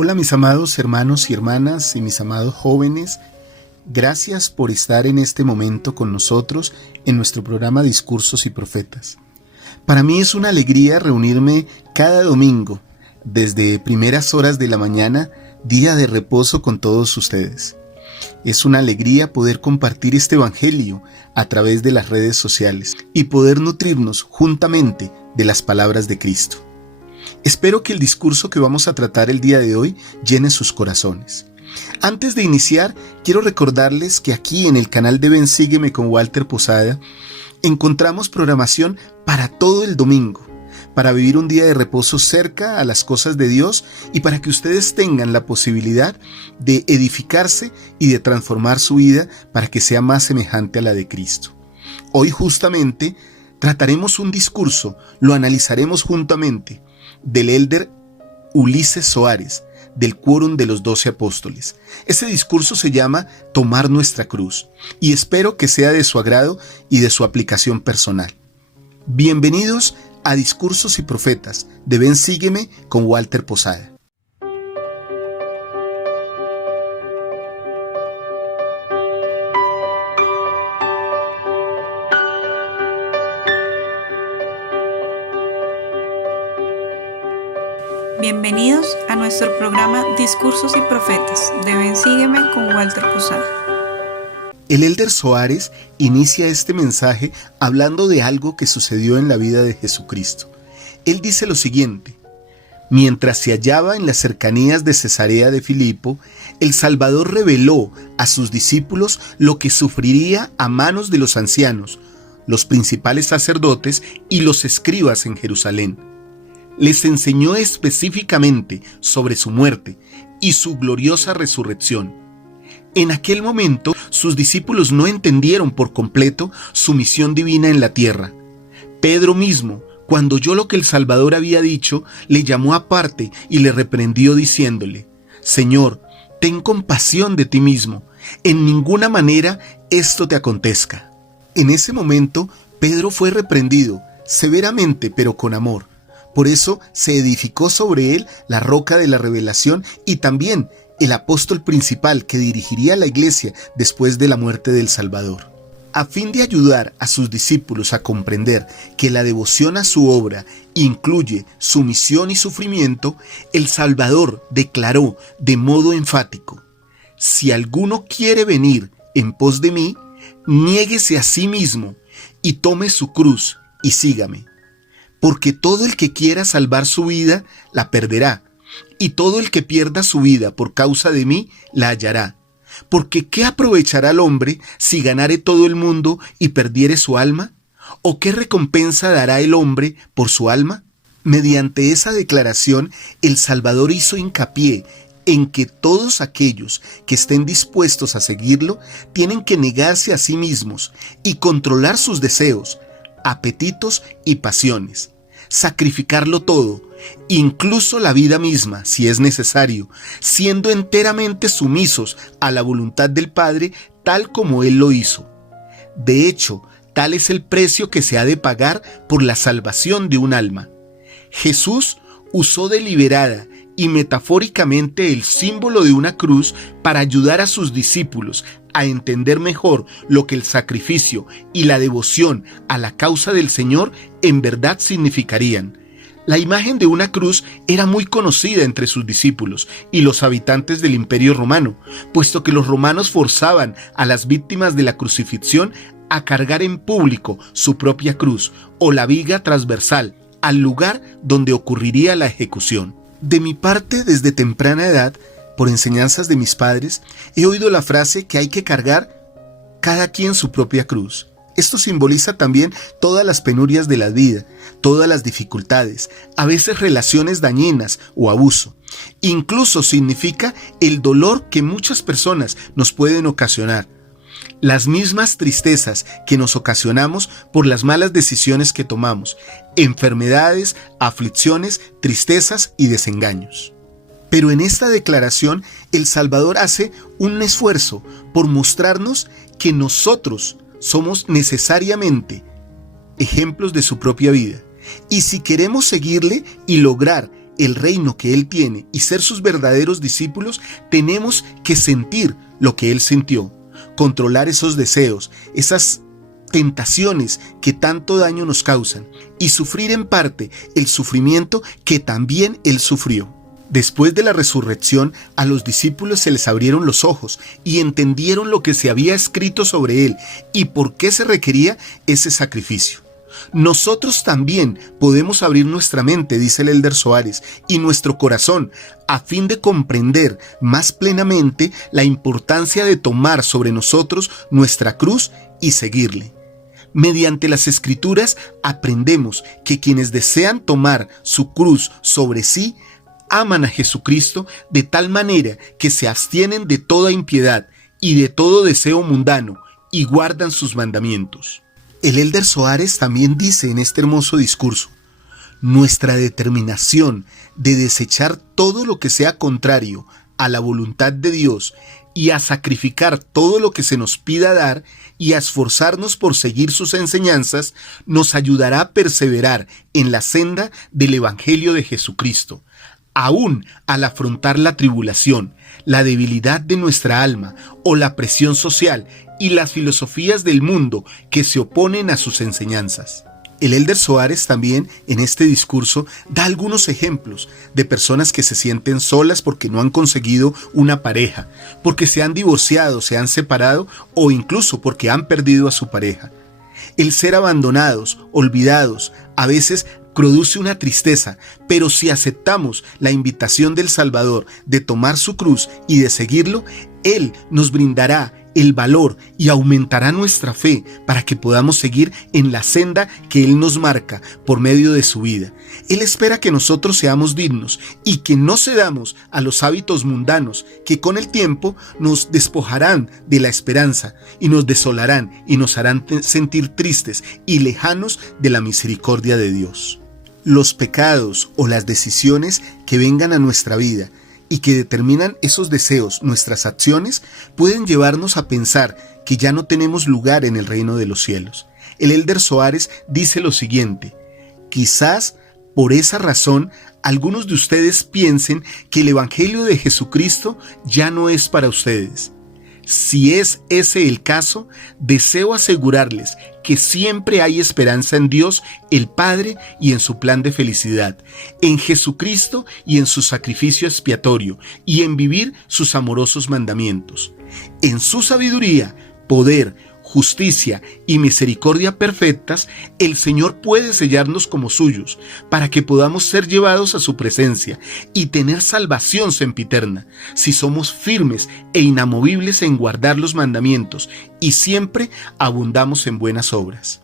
Hola mis amados hermanos y hermanas y mis amados jóvenes, gracias por estar en este momento con nosotros en nuestro programa Discursos y Profetas. Para mí es una alegría reunirme cada domingo, desde primeras horas de la mañana, día de reposo con todos ustedes. Es una alegría poder compartir este evangelio a través de las redes sociales y poder nutrirnos juntamente de las palabras de Cristo. Espero que el discurso que vamos a tratar el día de hoy llene sus corazones. Antes de iniciar, quiero recordarles que aquí en el canal de Ven Sígueme con Walter Posada encontramos programación para todo el domingo, para vivir un día de reposo cerca a las cosas de Dios y para que ustedes tengan la posibilidad de edificarse y de transformar su vida para que sea más semejante a la de Cristo. Hoy justamente trataremos un discurso, lo analizaremos juntamente, del elder Ulises Soares, del Quórum de los 12 Apóstoles. Ese discurso se llama Tomar nuestra cruz y espero que sea de su agrado y de su aplicación personal. Bienvenidos a Discursos y Profetas de Ven Sígueme con Walter Posada. Bienvenidos a nuestro programa Discursos y Profetas de Ven Sígueme con Walter Posada. El elder Soares inicia este mensaje hablando de algo que sucedió en la vida de Jesucristo. Él dice lo siguiente: mientras se hallaba en las cercanías de Cesarea de Filipo, el Salvador reveló a sus discípulos lo que sufriría a manos de los ancianos, los principales sacerdotes y los escribas en Jerusalén. Les enseñó específicamente sobre su muerte y su gloriosa resurrección. En aquel momento, sus discípulos no entendieron por completo su misión divina en la tierra. Pedro mismo, cuando oyó lo que el Salvador había dicho, le llamó aparte y le reprendió diciéndole: Señor, ten compasión de ti mismo, en ninguna manera esto te acontezca. En ese momento, Pedro fue reprendido, severamente pero con amor. Por eso se edificó sobre él la roca de la revelación y también el apóstol principal que dirigiría la iglesia después de la muerte del Salvador. A fin de ayudar a sus discípulos a comprender que la devoción a su obra incluye sumisión y sufrimiento, el Salvador declaró de modo enfático: si alguno quiere venir en pos de mí, niéguese a sí mismo y tome su cruz y sígame. Porque todo el que quiera salvar su vida, la perderá, y todo el que pierda su vida por causa de mí, la hallará. Porque ¿qué aprovechará el hombre si ganare todo el mundo y perdiere su alma? ¿O qué recompensa dará el hombre por su alma? Mediante esa declaración, el Salvador hizo hincapié en que todos aquellos que estén dispuestos a seguirlo tienen que negarse a sí mismos y controlar sus deseos, apetitos y pasiones, sacrificarlo todo, incluso la vida misma, si es necesario, siendo enteramente sumisos a la voluntad del Padre, tal como Él lo hizo. De hecho, tal es el precio que se ha de pagar por la salvación de un alma. Jesús usó deliberada y metafóricamente el símbolo de una cruz para ayudar a sus discípulos a entender mejor lo que el sacrificio y la devoción a la causa del Señor en verdad significarían. La imagen de una cruz era muy conocida entre sus discípulos y los habitantes del Imperio Romano, puesto que los romanos forzaban a las víctimas de la crucifixión a cargar en público su propia cruz o la viga transversal al lugar donde ocurriría la ejecución. De mi parte, desde temprana edad, por enseñanzas de mis padres, he oído la frase que hay que cargar cada quien su propia cruz. Esto simboliza también todas las penurias de la vida, todas las dificultades, a veces relaciones dañinas o abuso. Incluso significa el dolor que muchas personas nos pueden ocasionar, las mismas tristezas que nos ocasionamos por las malas decisiones que tomamos, enfermedades, aflicciones, tristezas y desengaños. Pero en esta declaración, el Salvador hace un esfuerzo por mostrarnos que nosotros somos necesariamente ejemplos de su propia vida. Y si queremos seguirle y lograr el reino que Él tiene y ser sus verdaderos discípulos, tenemos que sentir lo que Él sintió, controlar esos deseos, esas tentaciones que tanto daño nos causan y sufrir en parte el sufrimiento que también Él sufrió. Después de la resurrección, a los discípulos se les abrieron los ojos y entendieron lo que se había escrito sobre Él y por qué se requería ese sacrificio. Nosotros también podemos abrir nuestra mente, dice el Elder Soares, y nuestro corazón, a fin de comprender más plenamente la importancia de tomar sobre nosotros nuestra cruz y seguirle. Mediante las Escrituras aprendemos que quienes desean tomar su cruz sobre sí, aman a Jesucristo de tal manera que se abstienen de toda impiedad y de todo deseo mundano y guardan sus mandamientos. El Elder Soares también dice en este hermoso discurso: nuestra determinación de desechar todo lo que sea contrario a la voluntad de Dios y a sacrificar todo lo que se nos pida dar y a esforzarnos por seguir sus enseñanzas nos ayudará a perseverar en la senda del Evangelio de Jesucristo, aún al afrontar la tribulación, la debilidad de nuestra alma o la presión social y las filosofías del mundo que se oponen a sus enseñanzas. El Elder Soares también en este discurso da algunos ejemplos de personas que se sienten solas porque no han conseguido una pareja, porque se han divorciado, se han separado o incluso porque han perdido a su pareja. El ser abandonados, olvidados, a veces produce una tristeza, pero si aceptamos la invitación del Salvador de tomar su cruz y de seguirlo, Él nos brindará el valor y aumentará nuestra fe para que podamos seguir en la senda que Él nos marca por medio de su vida. Él espera que nosotros seamos dignos y que no cedamos a los hábitos mundanos que con el tiempo nos despojarán de la esperanza y nos desolarán y nos harán sentir tristes y lejanos de la misericordia de Dios. Los pecados o las decisiones que vengan a nuestra vida y que determinan esos deseos, nuestras acciones, pueden llevarnos a pensar que ya no tenemos lugar en el reino de los cielos. El Elder Soares dice lo siguiente: quizás por esa razón algunos de ustedes piensen que el Evangelio de Jesucristo ya no es para ustedes. Si es ese el caso, deseo asegurarles que siempre hay esperanza en Dios, el Padre, y en su plan de felicidad, en Jesucristo y en su sacrificio expiatorio, y en vivir sus amorosos mandamientos. En su sabiduría, poder, justicia y misericordia perfectas, el Señor puede sellarnos como suyos, para que podamos ser llevados a su presencia y tener salvación sempiterna, si somos firmes e inamovibles en guardar los mandamientos y siempre abundamos en buenas obras.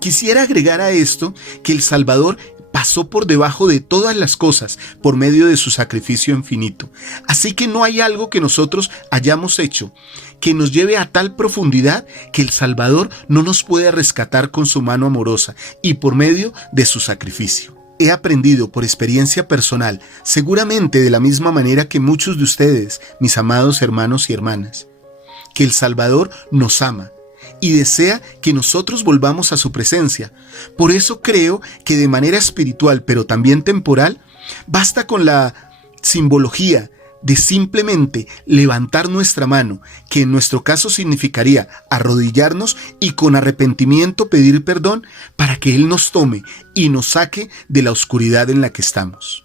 Quisiera agregar a esto que el Salvador pasó por debajo de todas las cosas por medio de su sacrificio infinito. Así que no hay algo que nosotros hayamos hecho que nos lleve a tal profundidad que el Salvador no nos pueda rescatar con su mano amorosa y por medio de su sacrificio. He aprendido por experiencia personal, seguramente de la misma manera que muchos de ustedes, mis amados hermanos y hermanas, que el Salvador nos ama y desea que nosotros volvamos a su presencia. Por eso creo que de manera espiritual, pero también temporal, basta con la simbología de simplemente levantar nuestra mano, que en nuestro caso significaría arrodillarnos y con arrepentimiento pedir perdón para que Él nos tome y nos saque de la oscuridad en la que estamos.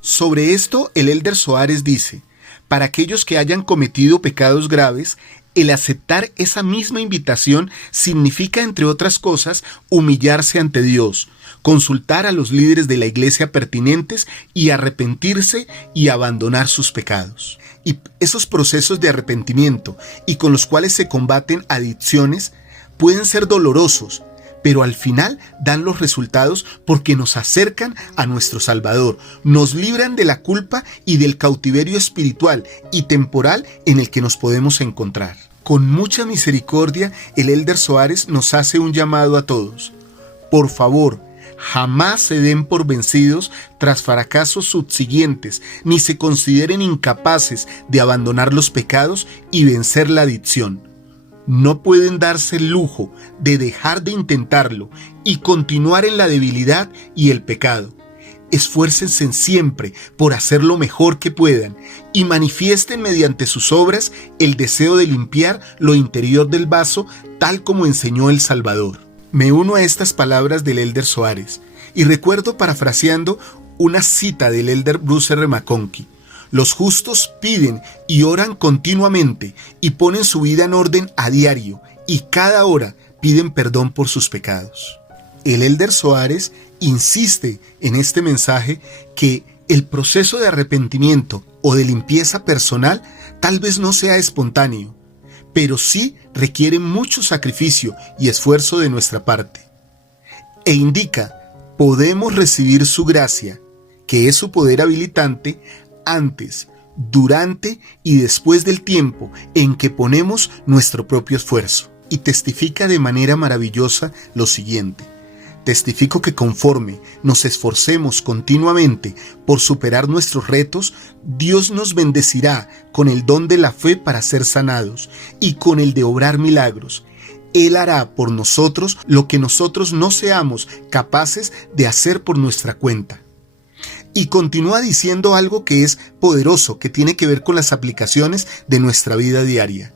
Sobre esto, el Elder Soares dice: para aquellos que hayan cometido pecados graves, el aceptar esa misma invitación significa, entre otras cosas, humillarse ante Dios, consultar a los líderes de la iglesia pertinentes y arrepentirse y abandonar sus pecados. Y esos procesos de arrepentimiento y con los cuales se combaten adicciones pueden ser dolorosos, pero al final dan los resultados porque nos acercan a nuestro Salvador, nos libran de la culpa y del cautiverio espiritual y temporal en el que nos podemos encontrar. Con mucha misericordia, el Elder Soares nos hace un llamado a todos. Por favor, jamás se den por vencidos tras fracasos subsiguientes, ni se consideren incapaces de abandonar los pecados y vencer la adicción. No pueden darse el lujo de dejar de intentarlo y continuar en la debilidad y el pecado. esfuércense siempre por hacer lo mejor que puedan y manifiesten mediante sus obras el deseo de limpiar lo interior del vaso, tal como enseñó el Salvador. Me uno a estas palabras del Elder Soares y recuerdo, parafraseando, una cita del Elder Bruce R. McConkie: los justos piden y oran continuamente y ponen su vida en orden a diario, y cada hora piden perdón por sus pecados. El Elder Soares insiste en este mensaje que el proceso de arrepentimiento o de limpieza personal tal vez no sea espontáneo, pero sí requiere mucho sacrificio y esfuerzo de nuestra parte. E indica, podemos recibir su gracia, que es su poder habilitante, antes, durante y después del tiempo en que ponemos nuestro propio esfuerzo. Y testifica de manera maravillosa lo siguiente: testifico que conforme nos esforcemos continuamente por superar nuestros retos, Dios nos bendecirá con el don de la fe para ser sanados y con el de obrar milagros. Él hará por nosotros lo que nosotros no seamos capaces de hacer por nuestra cuenta. Y continúa diciendo algo que es poderoso, que tiene que ver con las aplicaciones de nuestra vida diaria.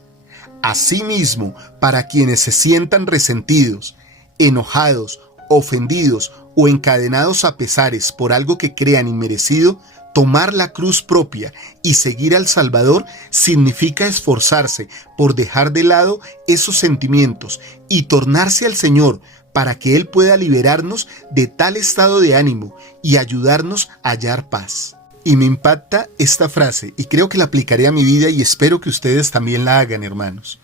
Asimismo, para quienes se sientan resentidos, enojados, ofendidos o encadenados a pesares por algo que crean inmerecido, tomar la cruz propia y seguir al Salvador significa esforzarse por dejar de lado esos sentimientos y tornarse al Señor para que Él pueda liberarnos de tal estado de ánimo y ayudarnos a hallar paz. Y me impacta esta frase y creo que la aplicaré a mi vida y espero que ustedes también la hagan, hermanos.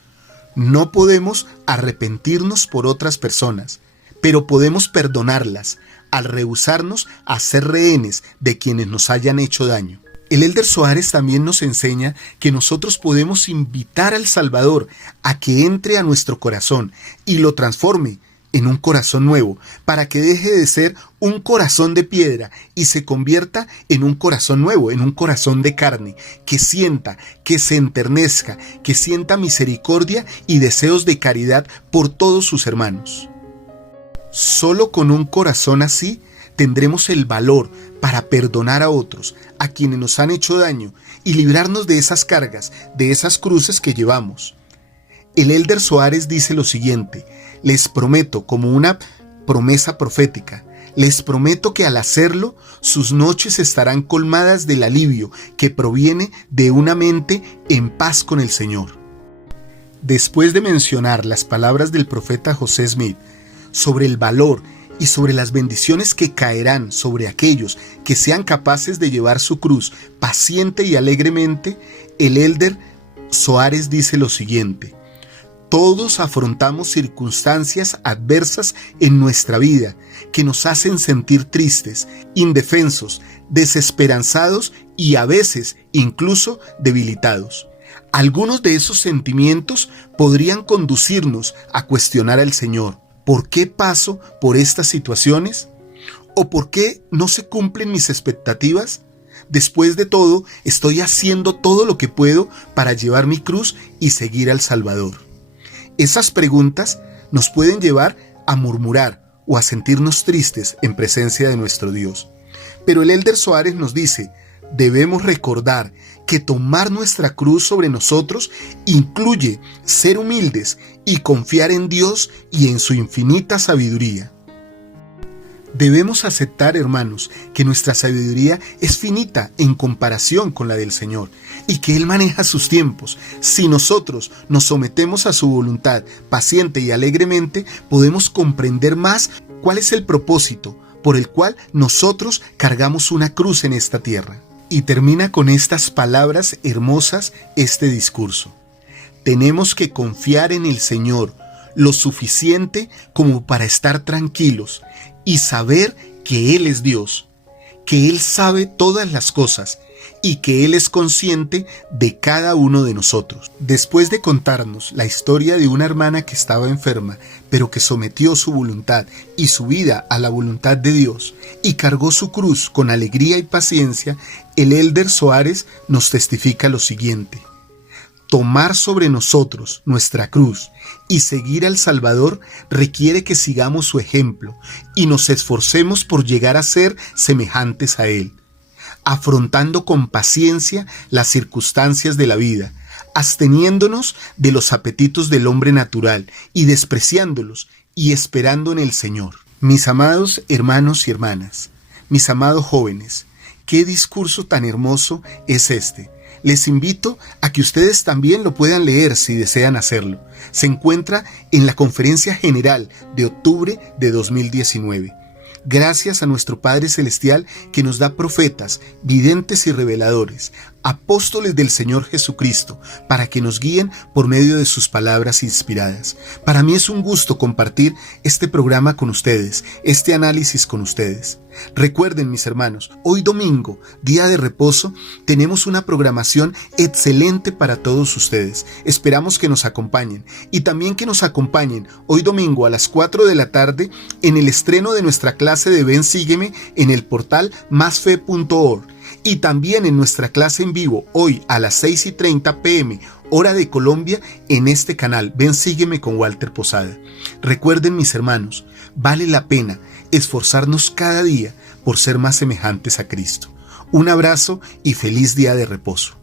No podemos arrepentirnos por otras personas, pero podemos perdonarlas al rehusarnos a ser rehenes de quienes nos hayan hecho daño. El Elder Soares también nos enseña que nosotros podemos invitar al Salvador a que entre a nuestro corazón y lo transforme en un corazón nuevo, para que deje de ser un corazón de piedra y se convierta en un corazón nuevo, en un corazón de carne, que sienta, que se enternezca, que sienta misericordia y deseos de caridad por todos sus hermanos. Solo con un corazón así tendremos el valor para perdonar a otros, a quienes nos han hecho daño, y librarnos de esas cargas, de esas cruces que llevamos. El Elder Soares dice lo siguiente: les prometo, como una promesa profética, les prometo que al hacerlo, sus noches estarán colmadas del alivio que proviene de una mente en paz con el Señor. Después de mencionar las palabras del profeta José Smith sobre el valor y sobre las bendiciones que caerán sobre aquellos que sean capaces de llevar su cruz paciente y alegremente, el Elder Soares dice lo siguiente: todos afrontamos circunstancias adversas en nuestra vida que nos hacen sentir tristes, indefensos, desesperanzados y a veces incluso debilitados. Algunos de esos sentimientos podrían conducirnos a cuestionar al Señor. ¿Por qué paso por estas situaciones? ¿O por qué no se cumplen mis expectativas? Después de todo, estoy haciendo todo lo que puedo para llevar mi cruz y seguir al Salvador. Esas preguntas nos pueden llevar a murmurar o a sentirnos tristes en presencia de nuestro Dios. Pero el Elder Soares nos dice, debemos recordar que tomar nuestra cruz sobre nosotros incluye ser humildes y confiar en Dios y en su infinita sabiduría. Debemos aceptar, hermanos, que nuestra sabiduría es finita en comparación con la del Señor y que Él maneja sus tiempos. Si nosotros nos sometemos a su voluntad paciente y alegremente, podemos comprender más cuál es el propósito por el cual nosotros cargamos una cruz en esta tierra. Y termina con estas palabras hermosas este discurso: tenemos que confiar en el Señor lo suficiente como para estar tranquilos y saber que Él es Dios, que Él sabe todas las cosas y que Él es consciente de cada uno de nosotros. Después de contarnos la historia de una hermana que estaba enferma, pero que sometió su voluntad y su vida a la voluntad de Dios y cargó su cruz con alegría y paciencia, el Elder Soares nos testifica lo siguiente: tomar sobre nosotros nuestra cruz y seguir al Salvador requiere que sigamos su ejemplo y nos esforcemos por llegar a ser semejantes a Él, afrontando con paciencia las circunstancias de la vida, absteniéndonos de los apetitos del hombre natural y despreciándolos y esperando en el Señor. Mis amados hermanos y hermanas, mis amados jóvenes, qué discurso tan hermoso es este. Les invito a que ustedes también lo puedan leer si desean hacerlo. Se encuentra en la Conferencia General de octubre de 2019. Gracias a nuestro Padre Celestial que nos da profetas, videntes y reveladores, apóstoles del Señor Jesucristo, para que nos guíen por medio de sus palabras inspiradas. Para mí es un gusto compartir este programa con ustedes, este análisis con ustedes. Recuerden, mis hermanos, hoy domingo, día de reposo, tenemos una programación excelente para todos ustedes. Esperamos que nos acompañen y también que nos acompañen hoy domingo a las 4 de la tarde en el estreno de nuestra clase de Ven Sígueme en el portal masfe.org. Y también en nuestra clase en vivo, hoy a las 6:30 p.m., hora de Colombia, en este canal, Ven Sígueme con Walter Posada. Recuerden, mis hermanos, vale la pena esforzarnos cada día por ser más semejantes a Cristo. Un abrazo y feliz día de reposo.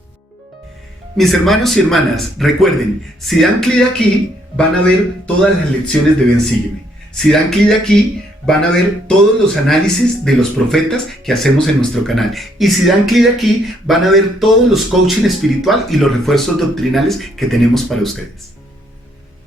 Mis hermanos y hermanas, recuerden, si dan clic aquí, van a ver todas las lecciones de Ven Sígueme. Si dan clic aquí, van a ver todos los análisis de los profetas que hacemos en nuestro canal. Y si dan clic aquí, van a ver todos los coaching espiritual y los refuerzos doctrinales que tenemos para ustedes.